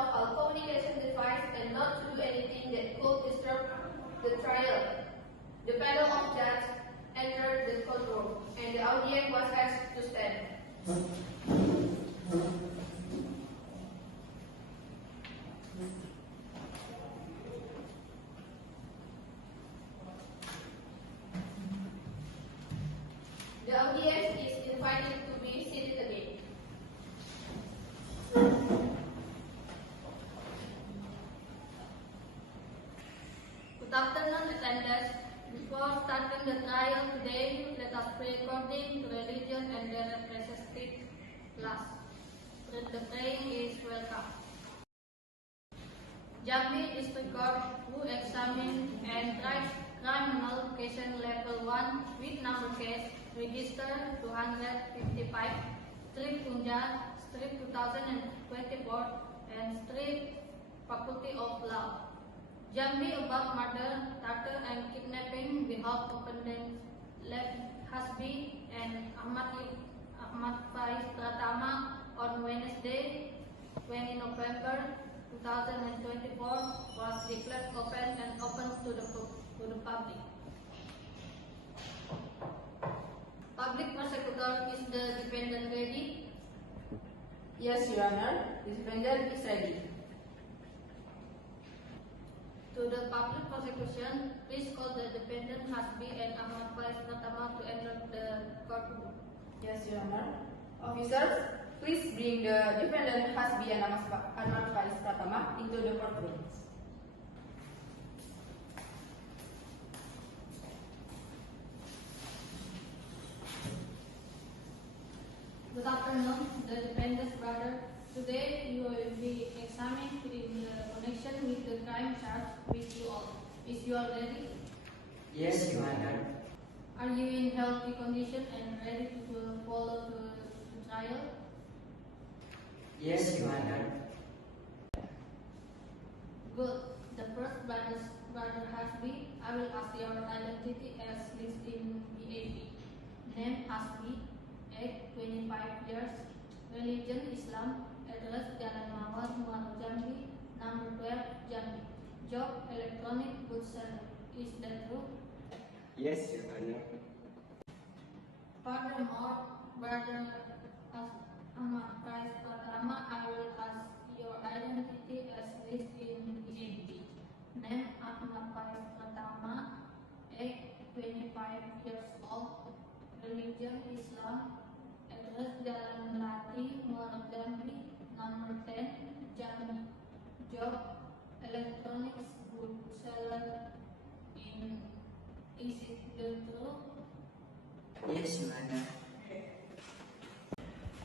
off all communication devices and not to do anything that could disturb the trial. The panel of judges entered the courtroom, and the audience was asked to stand. The audience is invited to be seated again. Good afternoon, attendants. Before starting the trial today, let us pray according to religion and their representative class. The praying is welcome. Jambi District Court, who examined and tried criminal case level 1 with number case registered 255, Strip Unja, Strip 2024, and Strip Faculty of Law. Jambi about murder, torture, and kidnapping behalf of left Hasbi and Ahmad Faiz Pratama on Wednesday, 20 November 2024 was declared open to the public. Public prosecutor, is the defendant ready? Yes, Your Honor. The defendant is ready. To the public prosecution, please call the defendant Hasbi and Ahmad Faiz Pratama to enter the courtroom. Yes, Your Honor. Officers, please bring the defendant Hasbi and Ahmad Faiz Pratama into the courtroom. Good afternoon, the defendant's brother. Today you will be examined in connection with the crime charge with you all. Is you all ready? Yes, Your Honor. Are you in healthy condition and ready to follow the trial? Yes, Your Honor. Good. The first brother Hasbi, I will ask your identity as listed in EAP. Name Hasbi, age 25 years, religion Islam, address Jalan Mawar, Muara Jambi, number 12, Jambi. Job electronic goods seller. Is that true? Yes, Your Honor. Furthermore, brother Ahmad Faiz Pratama, I will ask your identity as listed in EAP. Name Ahmad Faiz Pratama, age 25 years old, religion Islam, address Jalan Melati, Muara Jambi, number 10, Jambi. Job electronics goods seller. Is it the truth? Yes, Your Honor.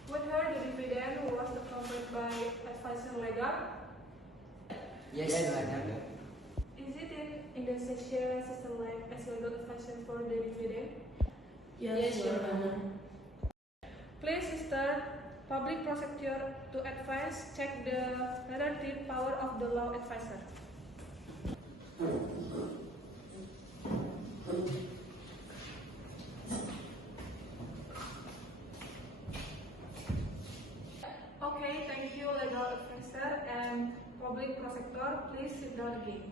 With her, the defendant was accompanied by advisor legal. Yes, Your Honor. Is it in the session system like as legal advisor for the defendant? Yes, Your Honor. Please start public prosecutor to advise check the relative power of the law advisor. Okay, thank you, legal advisor and public prosecutor. Please sit down again.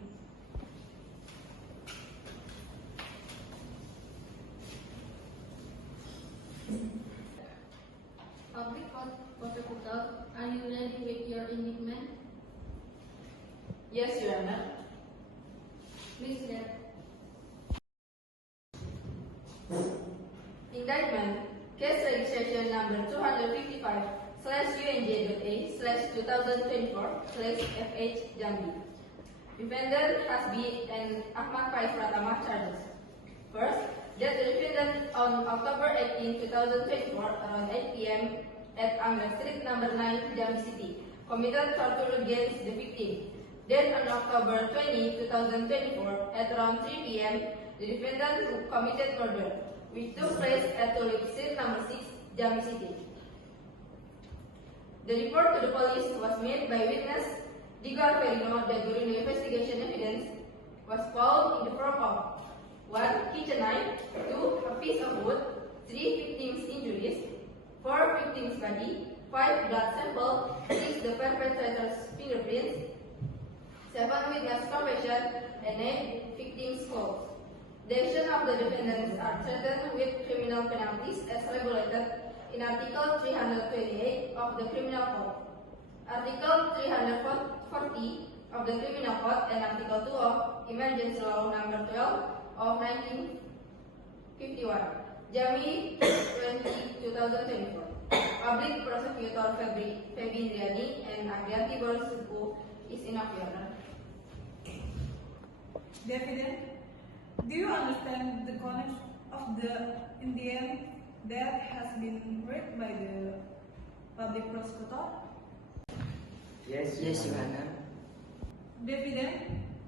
Public prosecutor, are you ready with your indictment? Yes, Your Honor. Please read. Indictment, case registration number 255/UNJ.A/2024/FH Jambi. Defendant Hasbi and Ahmad Faiz Pratama charges. First, that the defendant on October 18, 2024 around 8 p.m. at Angga Street number 9, Jambi City, committed torture against the victim. Then on October 20, 2024 at around 3 p.m., the defendant committed murder, which took place at Tulip Street number 6, Jambi City. The report to the police was made by witness Digar Perino that during the investigation evidence was found in the form of 1 kitchen knife, 2 a piece of wood, 3 victims' injuries, 4 victims' body, 5 blood sample, 6 the perpetrator's fingerprint, 7 witness confession and 8 victims' calls. The action of the defendants are threatened with criminal penalties as regulated in Article 328 of the Criminal Code, Article 340 of the Criminal Code, and Article 2 of Emergency Law Number 12 of 1951, Jambi 2024. Public Prosecutor Febriani and Agrianti Borsuku is in honor. Defendant, do you understand the context of the Indian that has been read by the public prosecutor? Yes, Your Honor. Defendant,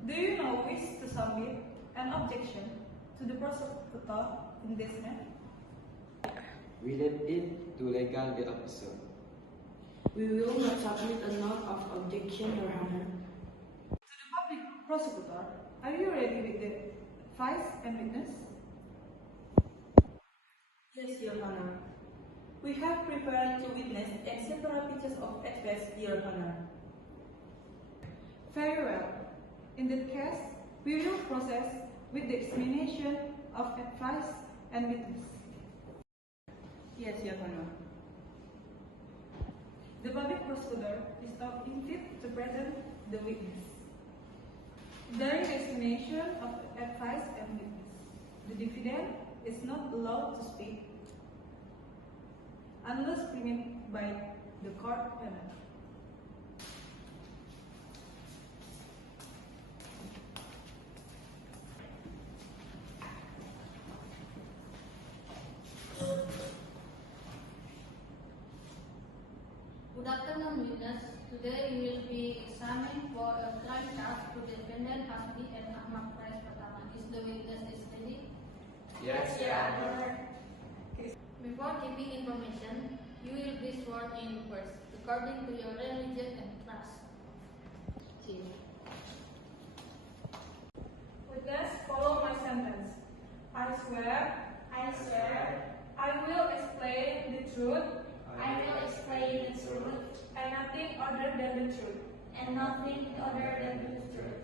do you now wish to submit an objection to the prosecutor in this matter? We leave it to legal the officer. We will not submit a note of objection, Your Honor. To the public prosecutor, are you ready with the advice and witness? Yes, Your Honor. We have prepared to witness and several pieces of advice, Your Honor. Very well. In that case, we will process with the examination of advice and witness. Yes, Your Honor. The public prosecutor is now invited to present the witness. During the examination of advice and witness, the defendant is not allowed to speak unless permitted by the court panel. Good afternoon, witness. Today you will be examined for a crime charge to defendant Hasbi and Ahmad Pertama. Is the witness ready? Yes, Your Honor. Before giving information, you will be sworn in first, according to your religion and trust. Witness, follow my sentence. I swear I will explain the truth and nothing other than the truth.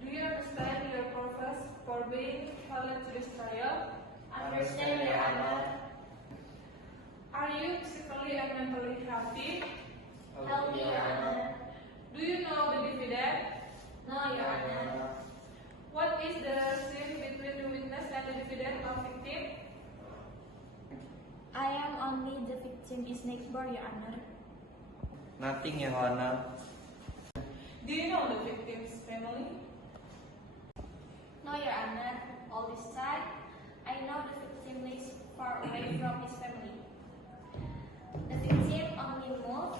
Do you understand your purpose for being held to this trial? Understand, Your Honor. Are you physically and mentally healthy? Healthy, Your Honor. Do you know the defendant? No, Your Honor. What is the relation between the witness and the defendant or victim? I am only the victim is neighbor, Your Honor. Nothing, Your Honor. Do you know the victim's family? No, Your Honor. All this time, I know the victim lives far away from his family. The victim only moved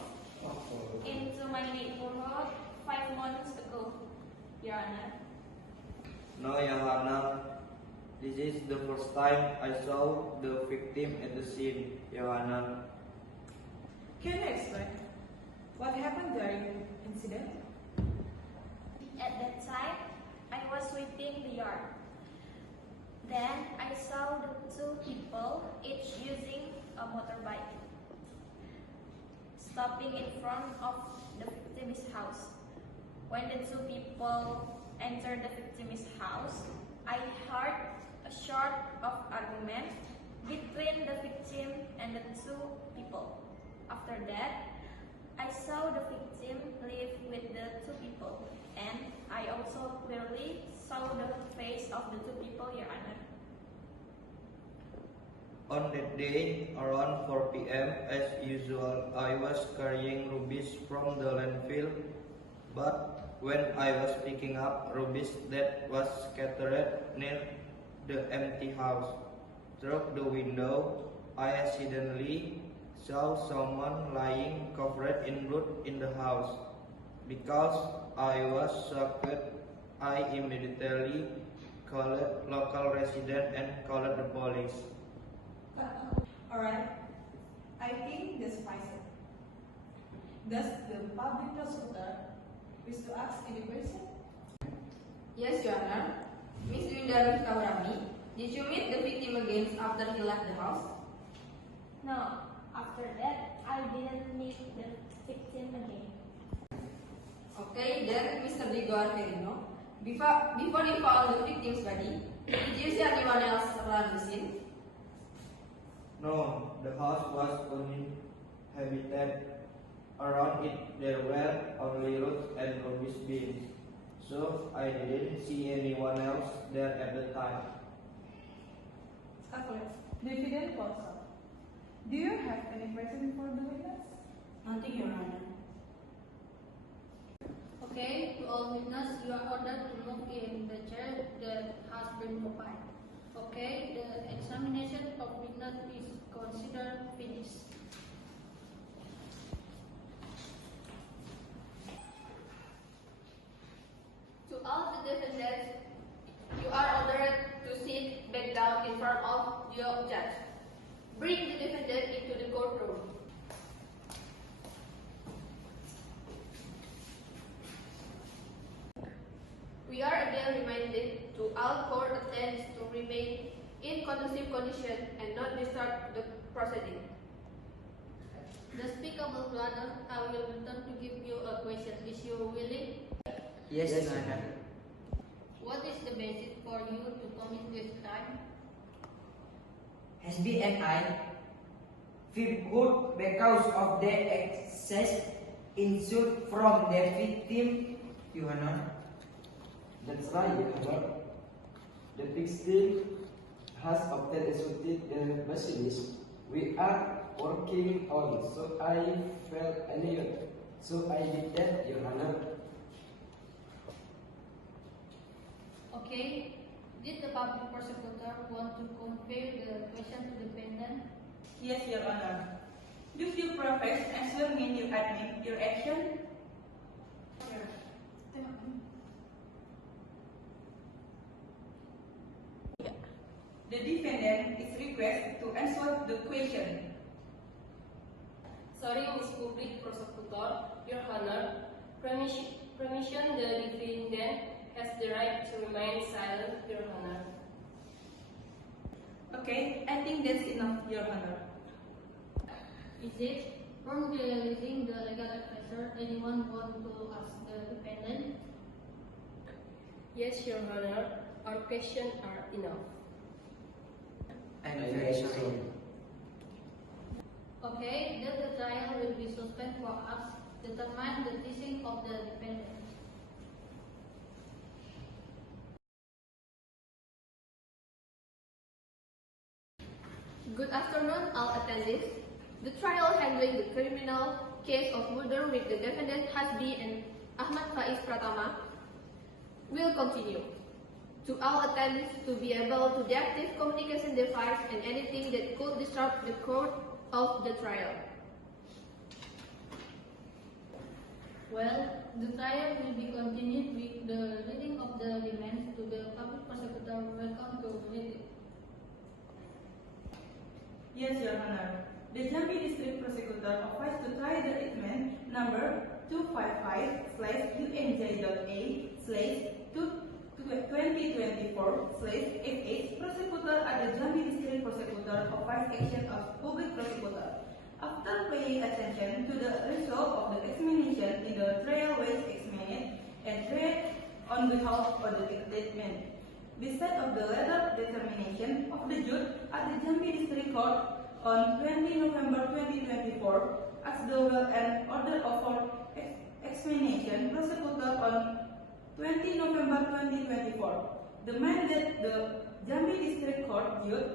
into my neighborhood 5 months ago, Your Honor. No, Your Honor. This is the first time I saw the victim at the scene, Your Honor. Can you explain what happened during the incident? At that time, I was sweeping the yard. Then I saw the 2 people, each using a motorbike, stopping in front of the victim's house. When the 2 people entered the victim's house, I heard a sort of argument between the victim and the 2 people. After that, I saw the victim live with the 2 people, and I also clearly saw the face of the 2 people, Your Honor. On that day, around 4 p.m., as usual, I was carrying rubbish from the landfill, but when I was picking up rubbish that was scattered near the empty house, through the window, I accidentally saw someone lying covered in blood in the house. Because I was shocked, I immediately called local resident and called the police. Alright, I think that's fine. Does the public prosecutor wish to ask any question? Yes, Your Honor. Miss Winda Kaurami, did you meet the victim again after he left the house? No, after after that, I didn't meet the victim again. Okay, then Mr. Diego, before you found the victim's body, did you see anyone else around the scene? No, the house was uninhabited. Around it there were only roots and rubbish bins, so I didn't see anyone else there at the time. Defendant counsel. Do you have any question for the witness? Nothing, Your Honor. Okay, to all witnesses, you are ordered to move in the chair that has been provided. Okay, the examination of witness is considered finished. To all the defendants, you are ordered to sit back down in front of your judge. Bring the defendant into the courtroom. We are again reminded to all court attendants to remain in conducive condition and not disturb the proceeding. Despicable brother, I will return to give you a question. Is you willing? Yes, Your Honor. What is the basis for you to commit this crime? Hasbi and I feel good because of the excess insult from the victim, Your Honor. That's right, Your Honor. The victim has obtained insulted the basilisk. We are working on, so I felt annoyed. So I did that, Your Honor. Okay, did the public prosecutor want to convey the question to the defendant? Yes, Your Honor. Do you profess and swear mean you admit your action? The defendant is requested to answer the question. Sorry, Miss Public Prosecutor, Your Honor. Permission the defendant has the right to remain silent, Your Honor. Okay, I think that's enough, Your Honor. Is it from realizing the legal advisor, anyone want to ask the defendant? Yes, Your Honor. Our questions are enough. I'm very sorry. Okay, then the trial will be suspended for us to determine the teaching of the defendant. Good afternoon, all attendees. The trial handling the criminal case of murder with the defendant Hasbi and Ahmad Faiz Pratama will continue. To all attendees to be able to deactivate communication device and anything that could disrupt the course of the trial. Well, the trial will be continued with the reading of the demands to the public prosecutor. Welcome to read it. Yes, Your Honor. The Jambi District Prosecutor offers to try the indictment number 255/A/2024/FH. Prosecutor at the Jambi District Prosecutor offers action of public prosecutor. After paying attention to the result of the examination in the trial was examined and read on behalf of the indictment. Beside of the letter determination of the judge at the Jambi District Court on 20 November 2024, as well and order of examination prosecutor on 20 November 2024. The mandate the Jambi District Court judge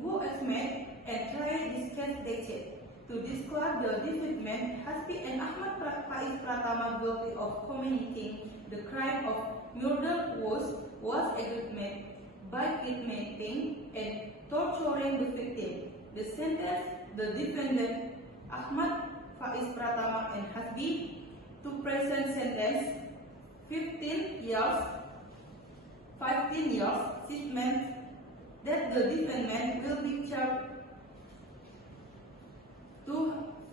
who examined and tried this case stated to disclose the defendant Hasbi and Ahmad Faiz Pratama guilty of committing the crime of murder was aggravated by kidnapping and torturing the victim. The sentence the defendant Ahmad Faiz Pratama and Hasbi to present sentence 15 years, 6 months that the defendant will be charged to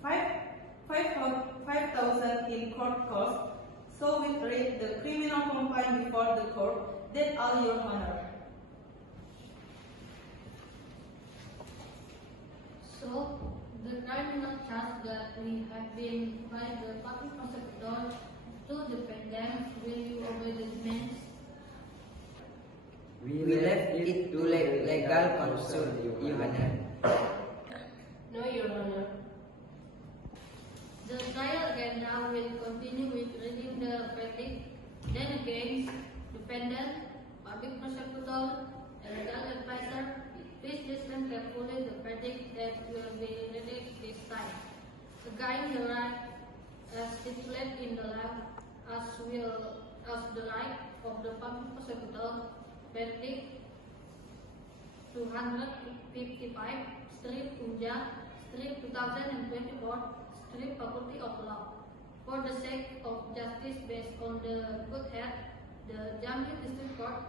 5,000 in court costs. So we read the criminal complaint before the court. That all, Your Honor. So, The criminal charge that we have been by the public prosecutor to defendants, will you obey the demands? We left it to legal counsel, Your Honor. No, Your Honor. The trial again now will continue with reading the verdict. Then again, defendant, public prosecutor, and legal advisor, please listen carefully the verdict that will be read this time. Again, the right as stipulated in the law, as the right of the public prosecutor, verdict 255, Strip Unja, Strip 2024, Strip Faculty of Law. For the sake of justice based on the good health, the Jambi District Court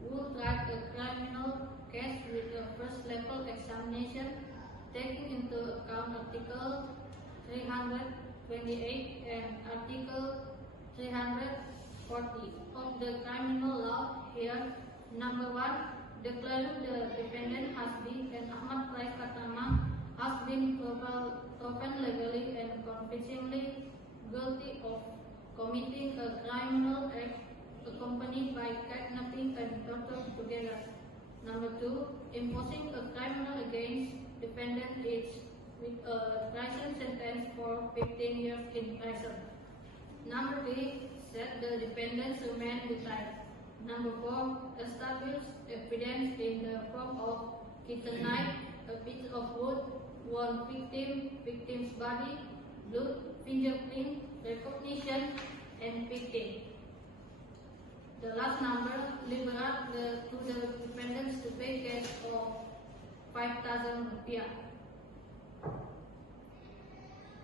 would write a criminal case with a first level examination taking into account Article 328 and Article 340 of the criminal law. Here, number 1, declaring the defendant Hasbi and Ahmad Rai Katama has been proven legally and convincingly guilty of committing a criminal act accompanied by kidnapping and torture together. Number 2, imposing a criminal against defendant is with a prison sentence for 15 years in prison. Number 3, set the defendants remain detained. Number 4, establish evidence in the form of kitchen knife, a piece of wood, one victim's body, blood, fingerprint, recognition, and victim. The last number, liberate to the defendants to pay cash of 5,000 rupiah.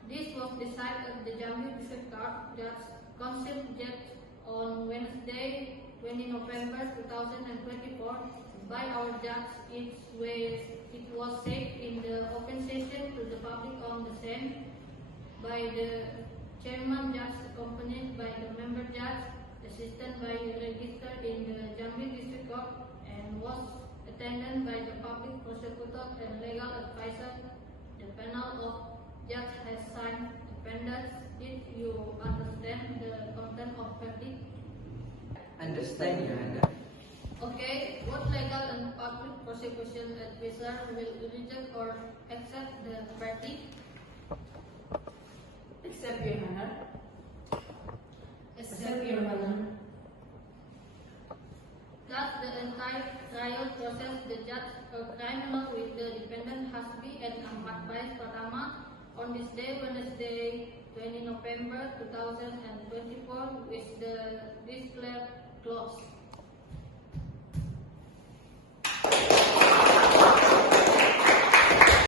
This was decided at the Jambi District Court Judge Council Judge on Wednesday, 20 November 2024 by our judge. It was said in the open session to the public on the same by the chairman judge accompanied by the member judge, assisted by the register in the Jambi District Court, and was attended by the public prosecutor and legal advisor. The panel of judge has signed defendants. Did you understand the content of verdict? Understand, Your Honor. Okay, what legal and public prosecution advisor will reject or accept the verdict? Accept, Your Honor. Accept, Your Honor. Thus, the entire trial process, the judge, a criminal with the defendant Hasbi and Ahmad Faiz Pratama on this day, Wednesday, 20 November 2024, with the declared closed.